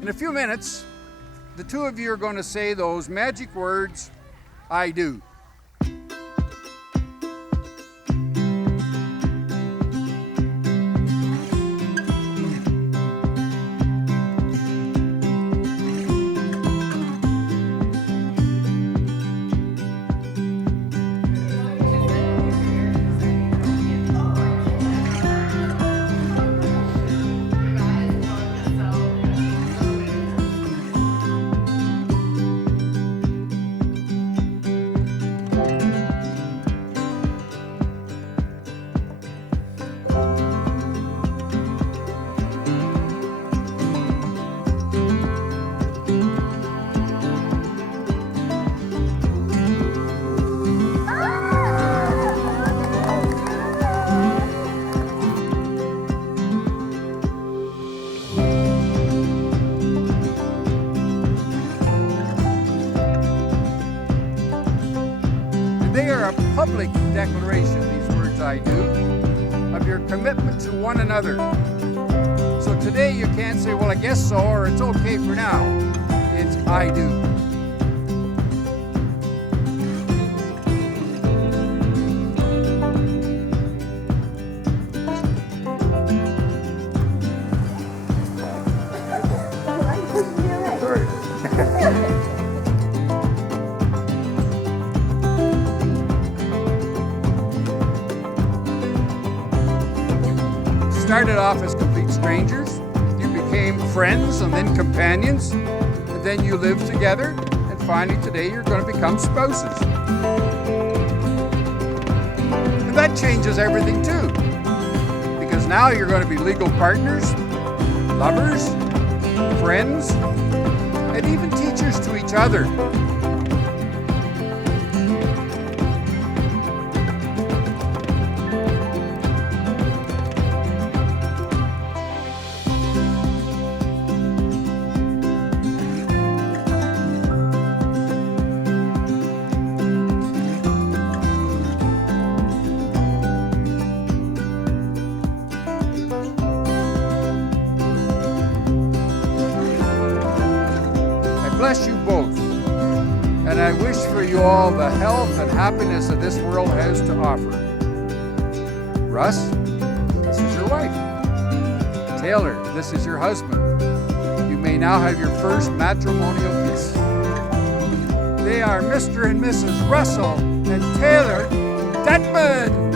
In a few minutes, the two of you are going to say those magic words, I do. They are a public declaration, these words I do, of your commitment to one another. So today you can't say, well, I guess so, or it's okay for now. It's I do. Started off as complete strangers, you became friends and then companions, and then you lived together, and finally today you're going to become spouses. And that changes everything too, because now you're going to be legal partners, lovers, friends, and even teachers to each other. Bless you both, and I wish for you all the health and happiness that this world has to offer. Russ, this is your wife. Taylor, this is your husband. You may now have your first matrimonial kiss. They are Mr. and Mrs. Russell and Taylor Detman.